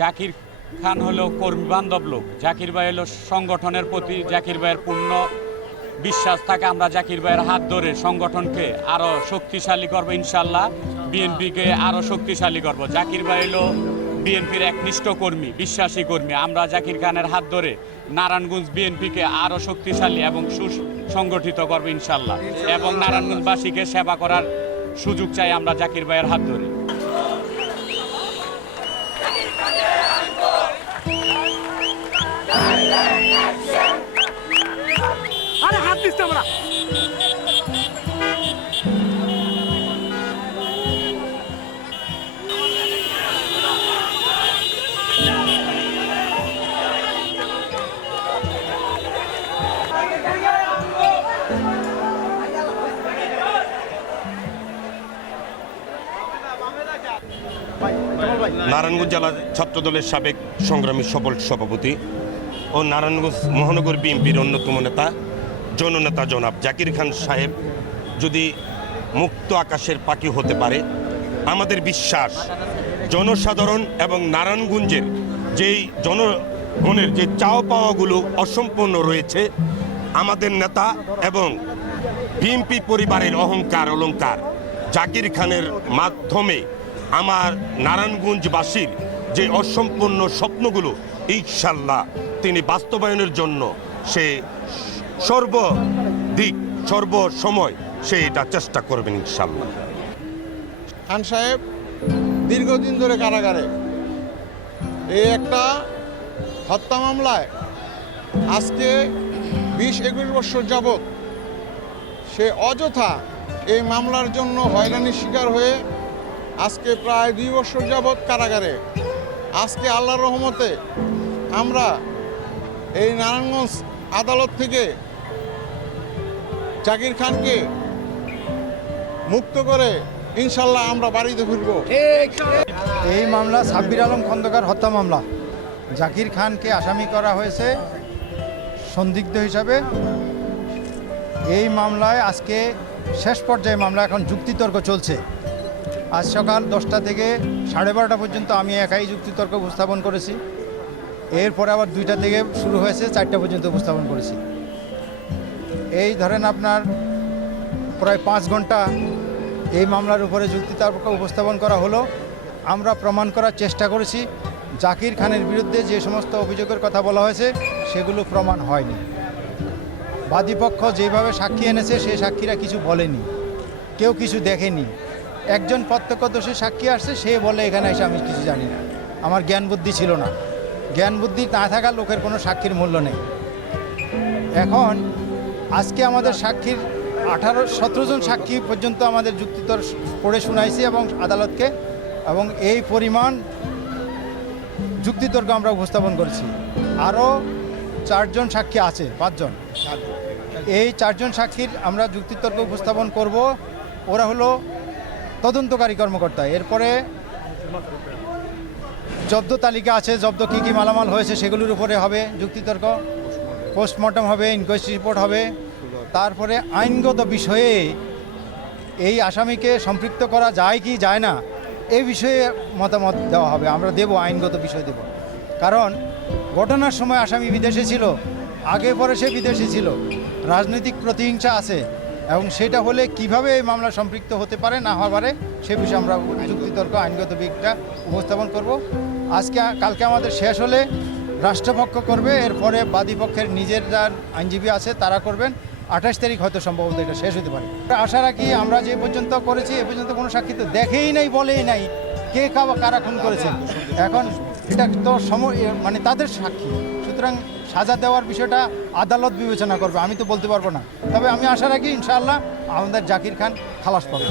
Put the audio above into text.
জাকির খান হলো কর্মী বান্ধব লোক। জাকির ভাই হলো সংগঠনের প্রতি জাকির ভাইয়ের পূর্ণ বিশ্বাস থাকে। আমরা জাকির ভাইয়ের হাত ধরে সংগঠনকে আরও শক্তিশালী করব ইনশাল্লাহ। বিএনপিকে আরও শক্তিশালী করব। জাকির ভাই হলো বিএনপির একনিষ্ঠ কর্মী, বিশ্বাসী কর্মী। আমরা জাকির খানের হাত ধরে নারায়ণগঞ্জ বিএনপিকে আরও শক্তিশালী এবং সুসংগঠিত করব ইনশাল্লাহ। এবং নারায়ণগঞ্জবাসীকে সেবা করার সুযোগ চাই আমরা জাকির ভাইয়ের হাত ধরে। আরে আমরা নারায়ণগঞ্জ জেলা ছাত্রদলের সাবেক সংগ্রামী সফল সভাপতি ও নারায়ণগঞ্জ মহানগর বিএনপির অন্যতম নেতা জননেতা জনাব জাকির খান সাহেব যদি মুক্ত আকাশের পাখি হতে পারে, আমাদের বিশ্বাস জনসাধারণ এবং নারায়ণগঞ্জের যেই জনগণের যে চাও পাওয়াগুলো অসম্পূর্ণ রয়েছে, আমাদের নেতা এবং বিএনপি পরিবারের অহংকার, অলংকার, জাকির খানের মাধ্যমে আমার নারায়ণগঞ্জবাসীর যে অসম্পূর্ণ স্বপ্নগুলো, ইনশাল্লাহ তিনি বাস্তবায়নের জন্য সে সর্বদিক, সর্বসময় সে এটা চেষ্টা করবেন ইনশাল্লাহ খান সাহেব, দীর্ঘদিন ধরে কারাগারে। এই একটা হত্যা মামলায় আজকে বিশ একুশ বছর যাবৎ সে অযথা এই মামলার জন্য হয়রানির শিকার হয়ে আজকে প্রায় দুই বছর যাবৎ কারাগারে। আজকে আল্লাহর রহমতে আমরা এই নারায়ণগঞ্জ আদালত থেকে জাকির খানকে মুক্ত করে ইনশাল্লাহ আমরা বাড়িতে ফিরবো। এই মামলা সাব্বির আলম খন্দকার হত্যা মামলা। জাকির খানকে আসামি করা হয়েছে সন্দিগ্ধ হিসাবে। এই মামলায় আজকে শেষ পর্যায়ে মামলা এখন যুক্তিতর্ক চলছে। আজ সকাল দশটা থেকে সাড়ে বারোটা পর্যন্ত আমি একাই যুক্তিতর্ক উপস্থাপন করেছি। এরপরে আবার দুইটা থেকে শুরু হয়েছে, চারটা পর্যন্ত উপস্থাপন করেছি। এই ধরেন আপনার প্রায় পাঁচ ঘণ্টা এই মামলার উপরে যুক্তিতর্ক উপস্থাপন করা হলো। আমরা প্রমাণ করার চেষ্টা করেছি। জাকির খানের বিরুদ্ধে যে সমস্ত অভিযোগের কথা বলা হয়েছে, সেগুলো প্রমাণ হয়নি। বাদীপক্ষ যেভাবে সাক্ষী এনেছে, সেই সাক্ষীরা কিছু বলেনি। কেউ কিছু দেখেনি। একজন প্রত্যক্ষদর্শী সাক্ষী আসছে, সে বলে, এখানে এসে আমি কিছু জানি না। আমার জ্ঞান বুদ্ধি ছিল না। জ্ঞান বুদ্ধি না থাকা লোকের কোনো সাক্ষীর মূল্য নেই। এখন আজকে আমাদের সাক্ষীর আঠারো, সতেরো জন সাক্ষী পর্যন্ত আমাদের যুক্তিতর পড়ে শোনাইছি এবং আদালতকে এবং এই পরিমাণ যুক্তিতর্ক আমরা উপস্থাপন করেছি। আরও চারজন সাক্ষী আছে, পাঁচজন। এই চারজন সাক্ষীর আমরা যুক্তিতর্ক উপস্থাপন করব। ওরা হলো তদন্তকারী কর্মকর্তা। এরপরে জব্দ তালিকা আছে, জব্দ কী কী মালামাল হয়েছে সেগুলোর উপরে হবে যুক্তিতর্ক। পোস্টমর্টম হবে ইনকোয়েস্ট রিপোর্ট হবে। তারপরে আইনগত বিষয়ে এই আসামিকে সম্পৃক্ত করা যায় কি যায় না এই বিষয়ে মতামত দেওয়া হবে। আমরা দেব, আইনগত বিষয় দেব। কারণ ঘটনার সময় আসামি বিদেশে ছিল, আগে পরে সে বিদেশে ছিল। রাজনৈতিক প্রতিহিংসা আছে এবং সেটা হলে কীভাবে এই মামলা সম্পৃক্ত হতে পারে, না হওয়া পারে, সে বিষয়ে আমরা যুক্তিতর্ক, আইনগত দিকটা উপস্থাপন করব। আজকে, কালকে আমাদের শেষ হলে রাষ্ট্রপক্ষ করবে, এরপরে বাদীপক্ষের নিজের যার আইনজীবী আছে, তারা করবেন। আঠাশ তারিখ হয়তো সম্ভবত এটা শেষ হতে পারে। আশা রাখি আমরা যে পর্যন্ত করেছি, এ পর্যন্ত কোনো সাক্ষী তো দেখেই নাই, বলেই নাই কে কাবা কারা খুন করেছেন। এখন এটা তো সময় মানে তাদের সাক্ষী। সুতরাং সাজা দেওয়ার বিষয়টা আদালত বিবেচনা করবে, আমি তো বলতে পারব না। তবে আমি আশা রাখি ইনশাআল্লাহ আমাদের জাকির খান খালাস পাবে